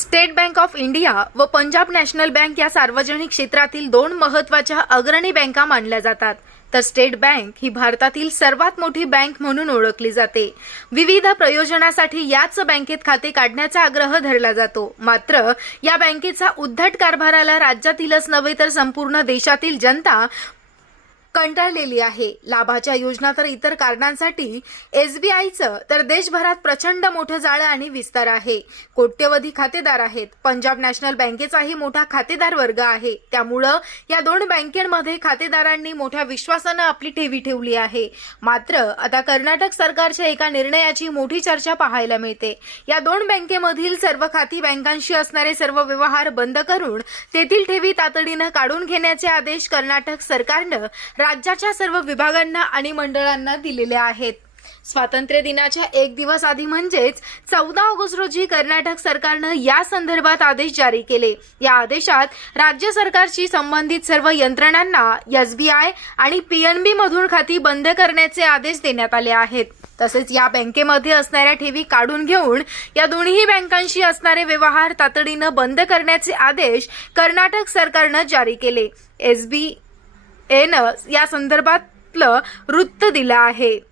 State bank of India व Punjab national bank या सार्वजनिक क्षेत्रातील दोन महत्त्वाच्या अग्रणी बँका मानल्या जातात. तर स्टेट बँक ही भारतातील सर्वात मोठी बँक म्हणून ओळखली जाते. विविध प्रयोजनासाठी याच बँकेत खाते काढण्याचा आग्रह धरला जातो. मात्र या बँकेचा उद्धट कारभाराला राज्यातीलच नव्हे तर संपूर्ण देशातील जनता कंटाळलेली आहे. लाभाच्या योजना तर इतर कारणांसाठी एसबीआयचं तर देशभरात प्रचंड मोठं जाळं आणि विस्तार आहे. कोट्यवधी खातेदार आहेत. पंजाब नॅशनल बँकेचाही मोठा खातेदार वर्ग आहे. त्यामुळं या दोन बँकेमध्ये खातेदारांनी मोठ्या विश्वासानं आपली ठेवी ठेवली आहे. मात्र आता कर्नाटक सरकारच्या एका निर्णयाची मोठी चर्चा पाहायला मिळते. या दोन बँकेमधील सर्व खाती बँकांशी असणारे सर्व व्यवहार बंद करून तेथील ठेवी तातडीनं काढून घेण्याचे आदेश कर्नाटक सरकारनं राज्याच्या सर्व विभागांना आणि मंडळांना दिलेल्या आहेत. स्वातंत्र्य दिनाच्या एक दिवस आधी म्हणजेच चौदा ऑगस्ट रोजी कर्नाटक सरकारनं या संदर्भात आदेश जारी केले. या आदेशात राज्य सरकारशी संबंधित सर्व यंत्रणांना एस बी आय आणि पी एन मधून खाती बंद करण्याचे आदेश देण्यात आले आहेत. तसेच या बँकेमध्ये असणाऱ्या ठेवी काढून घेऊन या दोन्ही बँकांशी असणारे व्यवहार तातडीनं बंद करण्याचे आदेश कर्नाटक सरकारनं जारी केले. एस बी एसबीएनं या संदर्भातलं वृत्त दिलं आहे.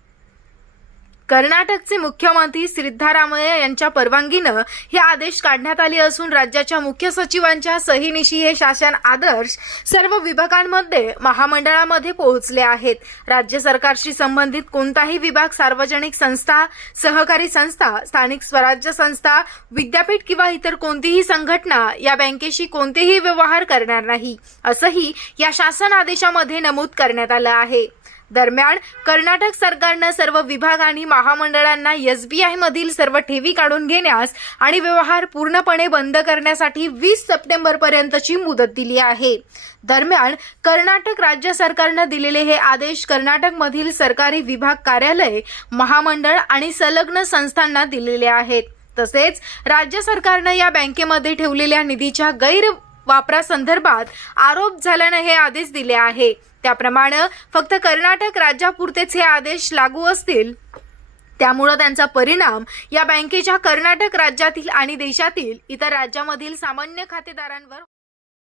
कर्नाटकचे मुख्यमंत्री सिद्धारामय्या यांच्या परवानगीनं हे आदेश काढण्यात आले असून राज्याच्या मुख्य सचिवांच्या सहीनिशी हे शासन आदर्श सर्व विभागांमध्ये महामंडळामध्ये पोहोचले आहेत. राज्य सरकारशी संबंधित कोणताही विभाग सार्वजनिक संस्था सहकारी संस्था स्थानिक स्वराज्य संस्था विद्यापीठ किंवा इतर कोणतीही संघटना या बँकेशी कोणतेही व्यवहार करणार नाही असंही या शासन आदेशामध्ये नमूद करण्यात आलं आहे. दरम्यान कर्नाटक सरकारनं सर्व विभाग आणि महामंडळांना एसबीआय मधील सर्व ठेवी काढून घेण्यास आणि व्यवहार पूर्णपणे बंद करण्यासाठी वीस सप्टेंबर पर्यंतची मुदत दिली आहे. दरम्यान कर्नाटक राज्य सरकारनं दिलेले हे आदेश कर्नाटकमधील सरकारी विभाग कार्यालय महामंडळ आणि संलग्न संस्थांना दिलेले आहेत. तसेच राज्य सरकारनं या बँकेमध्ये ठेवलेल्या निधीच्या गैर वापरासंदर्भात आरोप झाल्यानं हे आदेश दिले आहे. त्याप्रमाणे फक्त कर्नाटक राज्यापुरतेच हे आदेश लागू असतील. त्यामुळं त्यांचा परिणाम या बँकेच्या कर्नाटक राज्यातील आणि देशातील इतर राज्यामधील सामान्य खातेदारांवर